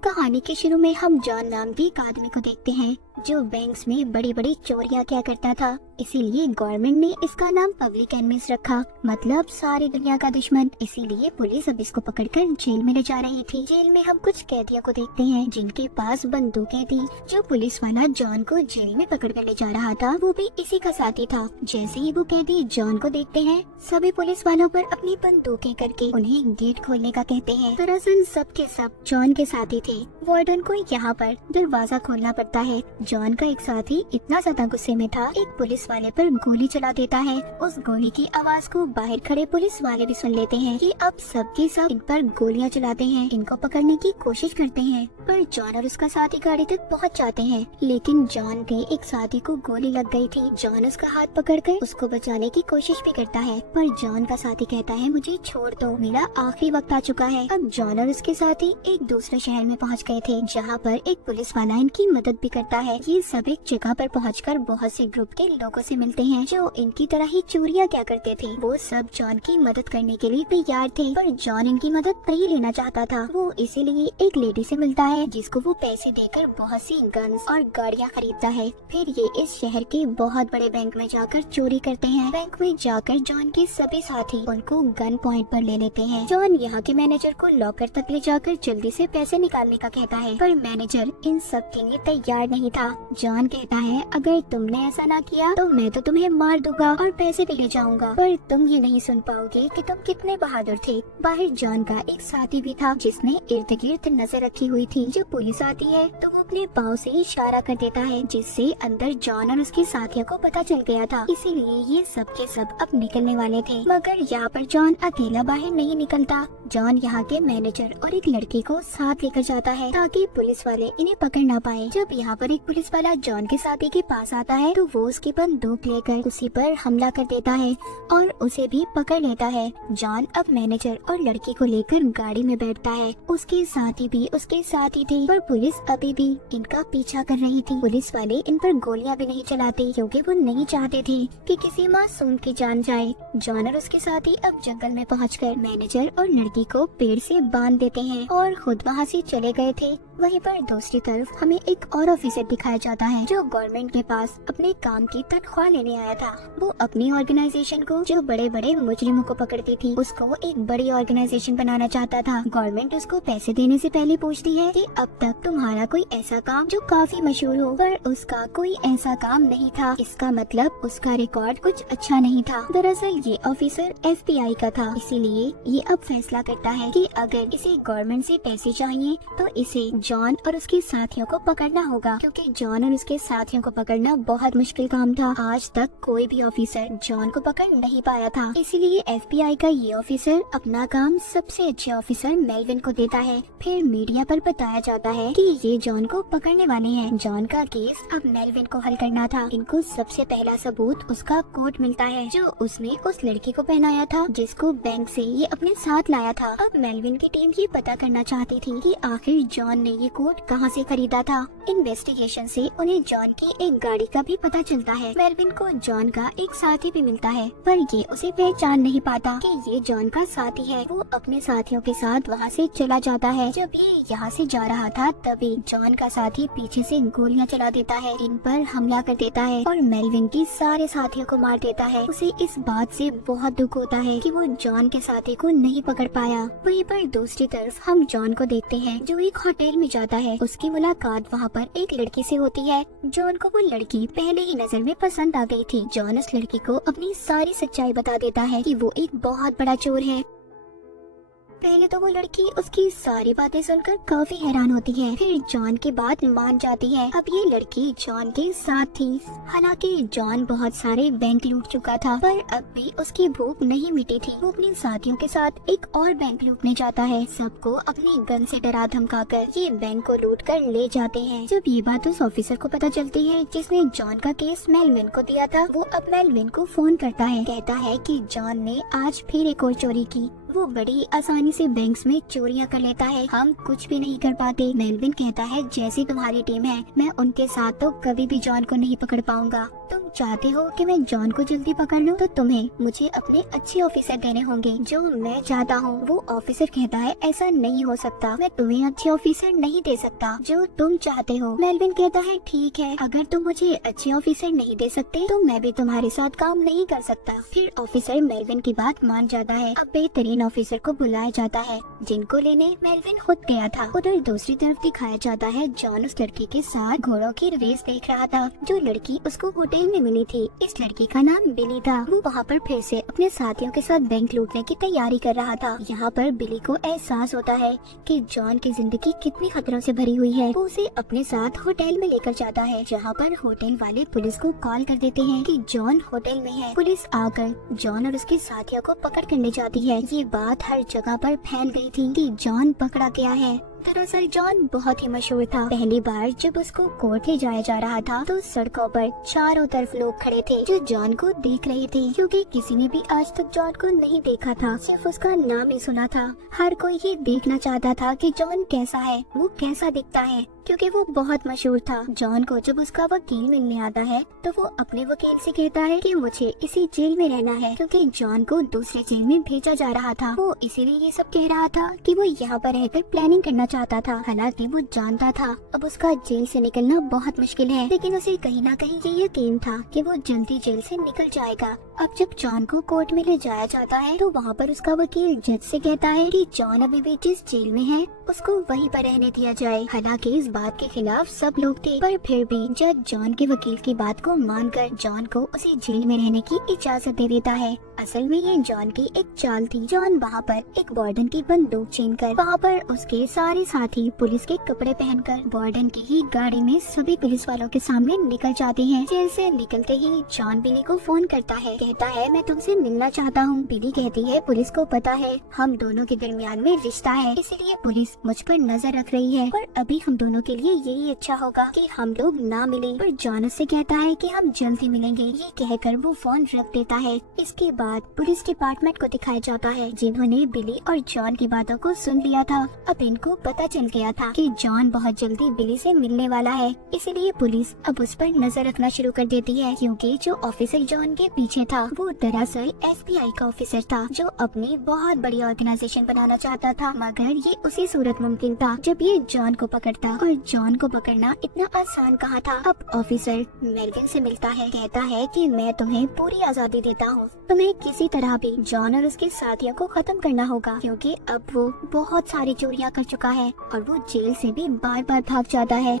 कहानी के शुरू में हम जॉन नाम के एक आदमी को देखते हैं जो बैंक्स में बड़ी बड़ी चोरियां किया करता था। इसीलिए गवर्नमेंट ने इसका नाम पब्लिक एनिमीज रखा, मतलब सारी दुनिया का दुश्मन। इसीलिए पुलिस अब इसको पकड़कर जेल में ले जा रही थी। जेल में हम कुछ कैदियों को देखते हैं जिनके पास बंदूकें थी। जो पुलिस वाला जॉन को जेल में पकड़ कर ले जा रहा था वो भी इसी का साथी था। जैसे ही वो कैदी जॉन को देखते हैं सभी पुलिस वालों पर अपनी बंदूकें करके उन्हें गेट खोलने का कहते हैं। दरअसल सब के सब जॉन के साथी थे। वार्डन को यहाँ पर दरवाजा खोलना पड़ता है। जॉन का एक साथी इतना ज्यादा गुस्से में था, एक पुलिस वाले पर गोली चला देता है। उस गोली की आवाज को बाहर खड़े पुलिस वाले भी सुन लेते हैं कि अब सबके सब इन पर गोलियां चलाते हैं, इनको पकड़ने की कोशिश करते हैं। पर जॉन और उसका साथी गाड़ी तक पहुंच जाते हैं, लेकिन जॉन के एक साथी को गोली लग गई थी। जॉन उसका हाथ पकड़कर उसको बचाने की कोशिश भी करता है, पर जॉन का साथी कहता है मुझे छोड़ दो, मेरा आखिरी वक्त आ चुका है। अब जॉन और उसके साथी एक दूसरे शहर में पहुंच गए थे जहाँ पर एक पुलिस वाला इनकी मदद भी करता है। ये सब एक जगह पर पहुंचकर बहुत से ग्रुप के लोगों से मिलते हैं जो इनकी तरह ही चोरियां क्या करते थे। वो सब जॉन की मदद करने के लिए तैयार थे, पर जॉन इनकी मदद नहीं लेना चाहता था। वो इसीलिए एक लेडी से मिलता है जिसको वो पैसे देकर बहुत सी गन्स और गाड़ियां खरीदता है। फिर ये इस शहर के बहुत बड़े बैंक में जाकर चोरी करते हैं। बैंक में जाकर जॉन के सभी साथी उनको गन पॉइंट पर ले लेते हैं। जॉन यहाँ के मैनेजर को लॉकर तक ले जाकर जल्दी से पैसे निकालने का कहता है, पर मैनेजर इन सब के लिए तैयार नहीं था। जॉन कहता है अगर तुमने ऐसा ना किया तो मैं तो तुम्हें मार दूंगा और पैसे भी ले जाऊंगा, पर तुम ये नहीं सुन पाओगे कि तुम कितने बहादुर थे। बाहर जॉन का एक साथी भी था जिसने इर्द गिर्द नजर रखी हुई थी। जब पुलिस आती है तो वो अपने पाँव से इशारा कर देता है जिससे अंदर जॉन और उसके साथियों को पता चल गया था। इसीलिए ये सब के सब अब निकलने वाले थे, मगर यहाँ पर जॉन अकेला बाहर नहीं निकलता। जॉन यहाँ के मैनेजर और एक लड़की को साथ लेकर जाता है ताकि पुलिस वाले इन्हें पकड़ ना पाए। जब यहाँ पर एक पुलिस वाला जॉन के साथी के पास आता है तो वो उसकी बंदूक लेकर उसी पर हमला कर देता है और उसे भी पकड़ लेता है। जॉन अब मैनेजर और लड़की को लेकर गाड़ी में बैठता है। उसके साथी भी उसके साथ ही थे, पर पुलिस अभी भी इनका पीछा कर रही थी। पुलिस वाले इन पर गोलियां भी नहीं चलाते क्योंकि वो नहीं चाहते थे कि किसी मासूम की जान जाए। जॉन और उसके साथी अब जंगल में पहुंचकर मैनेजर और लड़की को पेड़ से बांध देते हैं और खुद वहाँ से चले गए थे। वहीं पर दूसरी तरफ हमें एक और ऑफिसर दिखाया जाता है जो गवर्नमेंट के पास अपने काम की तनख्वाह लेने आया था। वो अपनी ऑर्गेनाइजेशन को जो बड़े बड़े मुजरिमों को पकड़ती थी उसको एक बड़ी ऑर्गेनाइजेशन बनाना चाहता था। गवर्नमेंट उसको पैसे देने से पहले पूछती है कि अब तक तुम्हारा कोई ऐसा काम जो काफी मशहूर हो, पर उसका कोई ऐसा काम नहीं था। इसका मतलब उसका रिकॉर्ड कुछ अच्छा नहीं था। दरअसल ये ऑफिसर FBI का था, इसीलिए ये अब फैसला करता है कि अगर इसे गवर्नमेंट से पैसे चाहिए तो इसे जॉन और उसके साथियों को पकड़ना होगा, क्योंकि जॉन और उसके साथियों को पकड़ना बहुत मुश्किल काम था। आज तक कोई भी ऑफिसर जॉन को पकड़ नहीं पाया था, इसीलिए FBI का ये ऑफिसर अपना काम सबसे अच्छे ऑफिसर मेलविन को देता है। फिर मीडिया पर बताया जाता है कि ये जॉन को पकड़ने वाले हैं। जॉन का केस अब मेलविन को हल करना था। इनको सबसे पहला सबूत उसका कोट मिलता है जो उसने उस लड़की को पहनाया था जिसको बैंक से ये अपने साथ लाया था। अब मेलविन की टीम ये पता करना चाहती थी कि आखिर जॉन ने ये कोट कहां से खरीदा था। इन्वेस्टिगेशन से उन्हें जॉन की एक गाड़ी का भी पता चलता है। मेलविन को जॉन का एक साथी भी मिलता है, पर ये उसे पहचान नहीं पाता कि ये जॉन का साथी है। वो अपने साथियों के साथ वहाँ से चला जाता है। जब ये यहाँ से जा रहा था तभी जॉन का साथी पीछे से गोलियां चला देता है, इन पर हमला कर देता है और मेलविन की सारे साथियों को मार देता है। उसे इस बात से बहुत दुख होता है कि वो जॉन के साथी को नहीं पकड़ पाया। वहीं पर दूसरी तरफ हम जॉन को देखते हैं जो एक होटल में जाता है। उसकी मुलाकात वहाँ पर एक लड़की से होती है। जॉन को वो लड़की पहले ही नजर में पसंद आ गई थी। जॉन उस लड़की को अपनी सारी सच्चाई बता देता है कि वो एक बहुत बड़ा चोर है। पहले तो वो लड़की उसकी सारी बातें सुनकर काफी हैरान होती है, फिर जॉन की बात मान जाती है। अब ये लड़की जॉन के साथ थी। हालांकि जॉन बहुत सारे बैंक लूट चुका था, पर अब भी उसकी भूख नहीं मिटी थी। वो अपने साथियों के साथ एक और बैंक लूटने जाता है। सबको अपनी गन से डरा धमकाकर ये बैंक को लूट कर ले जाते हैं। जब ये बात उस ऑफिसर को पता चलती है जिसने जॉन का केस मेलविन को दिया था, वो अब मेलविन को फोन करता है। कहता है कि जॉन ने आज फिर एक और चोरी की। वो बड़ी आसानी से बैंक्स में चोरियां कर लेता है, हम कुछ भी नहीं कर पाते। मेलविन कहता है जैसी तुम्हारी टीम है मैं उनके साथ तो कभी भी जॉन को नहीं पकड़ पाऊंगा। तुम चाहते हो कि मैं जॉन को जल्दी पकड़ लूं, तो तुम्हें मुझे अपने अच्छे ऑफिसर देने होंगे जो मैं चाहता हूँ। वो ऑफिसर कहता है ऐसा नहीं हो सकता, मैं तुम्हें अच्छे ऑफिसर नहीं दे सकता जो तुम चाहते हो। मेलविन कहता है ठीक है, अगर तुम मुझे अच्छे ऑफिसर नहीं दे सकते तो मैं भी तुम्हारे साथ काम नहीं कर सकता। फिर ऑफिसर मेलविन की बात मान जाता है। अब बेहतरीन ऑफिसर को बुलाया जाता है जिनको लेने मेलविन खुद गया था। उधर दूसरी तरफ दिखाया जाता है जॉन उस लड़की के साथ घोड़ों की रेस देख रहा था जो लड़की उसको होटल में मिली थी। इस लड़की का नाम बिली था। वो वहाँ पर फिर से अपने साथियों के साथ बैंक लूटने की तैयारी कर रहा था। यहाँ पर बिली को एहसास होता है कि जॉन की जिंदगी कितनी खतरों से भरी हुई है। वो उसे अपने साथ होटल में लेकर जाता है जहाँ पर होटल वाले पुलिस को कॉल कर देते हैं कि जॉन होटल में है। पुलिस आकर जॉन और उसके साथियों को पकड़ कर ले जाती है। ये बात हर जगह पर फैल गई थी कि जॉन पकड़ा गया है। दरअसल जॉन बहुत ही मशहूर था। पहली बार जब उसको कोर्ट ले जाया जा रहा था तो सड़कों पर चारों तरफ लोग खड़े थे जो जॉन को देख रहे थे, क्योंकि किसी ने भी आज तक जॉन को नहीं देखा था, सिर्फ उसका नाम ही सुना था। हर कोई ये देखना चाहता था कि जॉन कैसा है, वो कैसा दिखता है, क्योंकि वो बहुत मशहूर था। जॉन को जब उसका वकील मिलने आता है तो वो अपने वकील से कहता है कि मुझे इसी जेल में रहना है, क्योंकि जॉन को दूसरे जेल में भेजा जा रहा था। वो इसीलिए ये सब कह रहा था कि वो यहाँ पर रहकर प्लानिंग करना चाहता था। हालांकि वो जानता था अब उसका जेल से निकलना बहुत मुश्किल है, लेकिन उसे कहीं ना कहीं ये यकीन था कि वो जल्दी जेल से निकल जाएगा। अब जब जॉन को कोर्ट में ले जाया जाता है तो वहाँ पर उसका वकील जज से कहता है कि जॉन अभी भी जिस जेल में है उसको वहीं पर रहने दिया जाए। हालांकि इस बात के खिलाफ सब लोग थे, पर फिर भी जज जॉन के वकील की बात को मानकर जॉन को उसी जेल में रहने की इजाजत दे देता है। असल में ये जॉन की एक चाल थी। जॉन वहाँ पर एक वार्डन की बंदूक छीनकर वहाँ पर उसके सारे साथी पुलिस के कपड़े पहनकर वार्डन की ही गाड़ी में सभी पुलिस वालों के सामने निकल जाते हैं। जेल से निकलते ही जॉन बिली को फोन करता है, कहता है मैं तुमसे मिलना चाहता हूँ। बिली कहती है पुलिस को पता है हम दोनों के दरमियान में रिश्ता है, इसीलिए पुलिस मुझ पर नजर रख रही है, पर अभी हम दोनों के लिए यही अच्छा होगा कि हम लोग ना मिलें। पर जॉन उससे कहता है कि हम जल्द ही मिलेंगे। ये कहकर वो फोन रख देता है। इसके बाद पुलिस डिपार्टमेंट को दिखाया जाता है जिन्होंने बिली और जॉन की बातों को सुन लिया था। अब इनको पता चल गया था कि जॉन बहुत जल्दी बिली से मिलने वाला है, इसीलिए पुलिस अब उस पर नजर रखना शुरू कर देती है, क्योंकि जो ऑफिसर जॉन के पीछे था वो दरअसल FBI का ऑफिसर था जो अपनी बहुत बड़ी ऑर्गेनाइजेशन बनाना चाहता था। मगर ये उसी सूरत मुमकिन था जब ये जॉन को पकड़ता, और जॉन को पकड़ना इतना आसान कहाँ था। अब ऑफिसर मेलविन से मिलता है, कहता है कि मैं तुम्हें पूरी आजादी देता हूँ, तुम्हें किसी तरह भी जॉन और उसके साथियों को खत्म करना होगा, क्योंकि अब वो बहुत सारी चोरियां कर चुका है और वो जेल से भी बार बार भाग जाता है।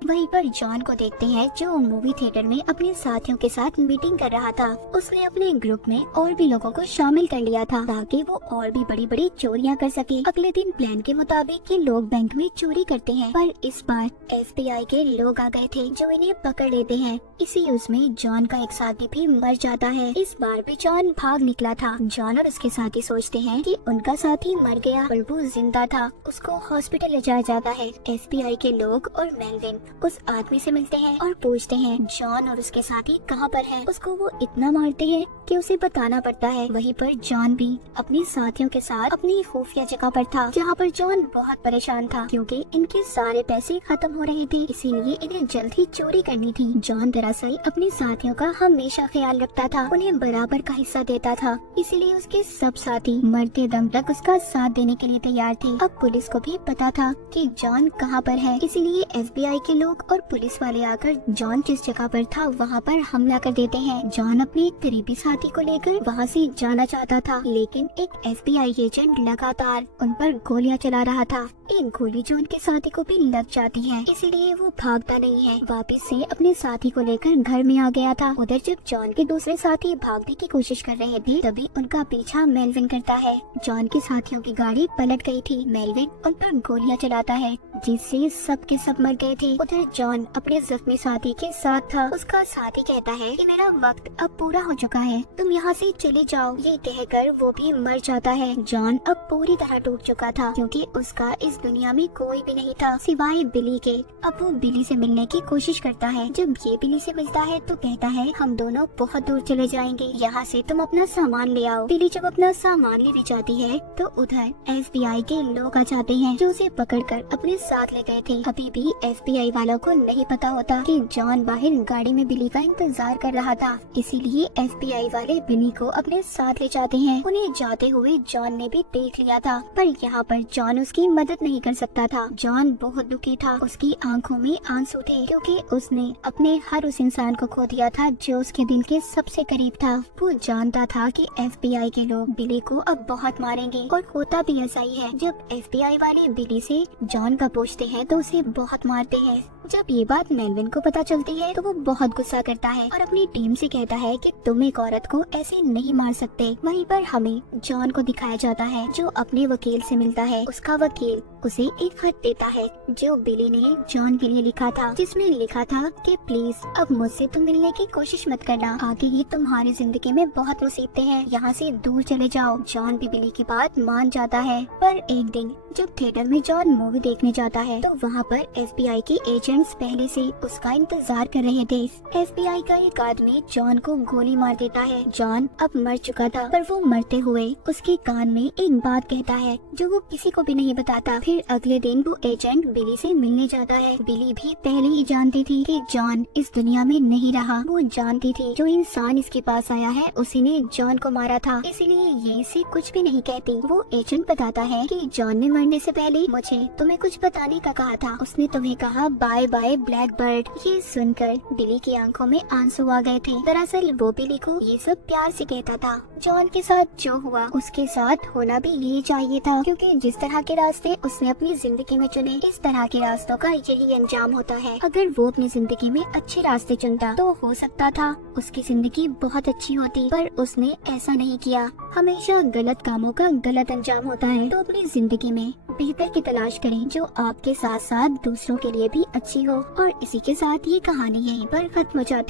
वहीं पर जॉन को देखते हैं जो मूवी थिएटर में अपने साथियों के साथ मीटिंग कर रहा था। उसने अपने ग्रुप में और भी लोगों को शामिल कर लिया था ताकि वो और भी बड़ी बड़ी चोरियां कर सके। अगले दिन प्लान के मुताबिक ये लोग बैंक में चोरी करते हैं, पर इस बार FBI के लोग आ गए थे जो इन्हें पकड़ लेते हैं। इसी उसमें जॉन का एक साथी भी मर जाता है। इस बार भी जॉन भाग निकला था। जॉन और उसके साथी सोचते हैं कि उनका साथी मर गया, पर वो जिंदा था। उसको हॉस्पिटल ले जाया जाता है। FBI के लोग और मेलविन उस आदमी से मिलते हैं और पूछते हैं जॉन और उसके साथी कहाँ पर हैं। उसको वो इतना मारते हैं कि उसे बताना पड़ता है। वहीं पर जॉन भी अपने साथियों के साथ अपनी खुफिया जगह पर था, जहाँ पर जॉन बहुत परेशान था क्योंकि इनके सारे पैसे खत्म हो रहे थे, इसीलिए इन्हें जल्द ही चोरी करनी थी। जॉन दरअसल अपने साथियों का हमेशा ख्याल रखता था, उन्हें बराबर का हिस्सा देता था, इसीलिए उसके सब साथी मरते दम तक उसका साथ देने के लिए तैयार थे। अब पुलिस को भी पता था कि जॉन कहाँ पर है, इसीलिए FBI के लोग और पुलिस वाले आकर जॉन जिस जगह पर था वहाँ पर हमला कर देते हैं। जॉन अपने एक करीबी साथी को लेकर वहाँ से जाना चाहता था, लेकिन एक FBI एजेंट लगातार उन पर गोलियां चला रहा था। एक गोली जॉन के साथी को भी लग जाती है, इसीलिए वो भागता नहीं है, वापस से अपने साथी को लेकर घर में आ गया था। उधर जब जॉन के दूसरे साथी भागने की कोशिश कर रहे थे तभी उनका पीछा मेलविन करता है। जॉन के साथियों की गाड़ी पलट गई थी। मेलविन उन पर गोलियां चलाता है जिससे सब के सब मर गए थे। उधर जॉन अपने जख्मी साथी के साथ था। उसका साथी कहता है कि मेरा वक्त अब पूरा हो चुका है, तुम यहाँ से चले जाओ। ये कहकर वो भी मर जाता है। जॉन अब पूरी तरह टूट चुका था क्योंकि उसका इस दुनिया में कोई भी नहीं था सिवाय बिली के। अब वो बिली से मिलने की कोशिश करता है। जब ये बिली से मिलता है तो कहता है हम दोनों बहुत दूर चले जाएंगे, यहाँ से तुम अपना सामान ले आओ। बिली जब अपना सामान लेने जाती है तो उधर FBI के लोग आ जाते हैं जो उसे पकड़कर अपने साथ ले गए थे। अभी भी FBI वालों को नहीं पता होता कि जॉन बाहर गाड़ी में बिली का इंतजार कर रहा था, इसीलिए FBI वाले बिली को अपने साथ ले जाते हैं। उन्हें जाते हुए जॉन ने भी देख लिया था, पर यहाँ पर जॉन उसकी मदद नहीं कर सकता था। जॉन बहुत दुखी था, उसकी आंखों में आंसू थे, क्योंकि उसने अपने हर उस इंसान को खो दिया था जो उसके दिल के सबसे करीब था। वो जानता था कि FBI के लोग बिली को अब बहुत मारेंगे, और होता भी ऐसा ही है। जब FBI वाले बिली से जॉन का पूछते हैं तो उसे बहुत मारते हैं। जब ये बात मेलविन को पता चलती है तो वो बहुत गुस्सा करता है और अपनी टीम से कहता है कि तुम एक औरत को ऐसे नहीं मार सकते। वहीं पर हमें जॉन को दिखाया जाता है जो अपने वकील से मिलता है। उसका वकील उसे एक खत देता है जो बिली ने जॉन के लिए लिखा था, जिसमें लिखा था कि प्लीज अब मुझसे तुम मिलने की कोशिश मत करना, आगे ही तुम्हारी जिंदगी में बहुत मुसीबतें हैं, यहाँ से दूर चले जाओ। जॉन भी बिली की बात मान जाता है, पर एक दिन जब थिएटर में जॉन मूवी देखने जाता है तो वहाँ पर FBI के एजेंट्स पहले से उसका इंतजार कर रहे थे। FBI का एक आदमी जॉन को गोली मार देता है। जॉन अब मर चुका था, पर वो मरते हुए उसके कान में एक बात कहता है जो वो किसी को भी नहीं बताता। फिर अगले दिन वो एजेंट बिली से मिलने जाता है। बिली भी पहले ही जानती थी कि जॉन इस दुनिया में नहीं रहा। वो जानती थी जो इंसान इसके पास आया है उसी ने जॉन को मारा था, इसीलिए ये इसे कुछ भी नहीं कहती। वो एजेंट बताता है कि जॉन ने मरने से पहले मुझे तुम्हें कुछ बताने का कहा था, उसने तुम्हें कहा बाय बाय ब्लैक बर्ड। ये सुनकर बिली की आंखों में आंसू आ गए थे। दरअसल वो बिली को ये सब प्यार से कहता था। जॉन के साथ जो हुआ उसके साथ होना भी यही चाहिए था, क्योंकि जिस तरह के रास्ते उसने अपनी जिंदगी में चुने इस तरह के रास्तों का यही अंजाम होता है। अगर वो अपनी जिंदगी में अच्छे रास्ते चुनता तो हो सकता था उसकी जिंदगी बहुत अच्छी होती, पर उसने ऐसा नहीं किया। हमेशा गलत कामों का गलत अंजाम होता है, तो अपनी जिंदगी में बेहतर की तलाश करें जो आपके साथ साथ दूसरों के लिए भी अच्छी हो। और इसी के साथ ये कहानी यहीं पर खत्म हो जाती है।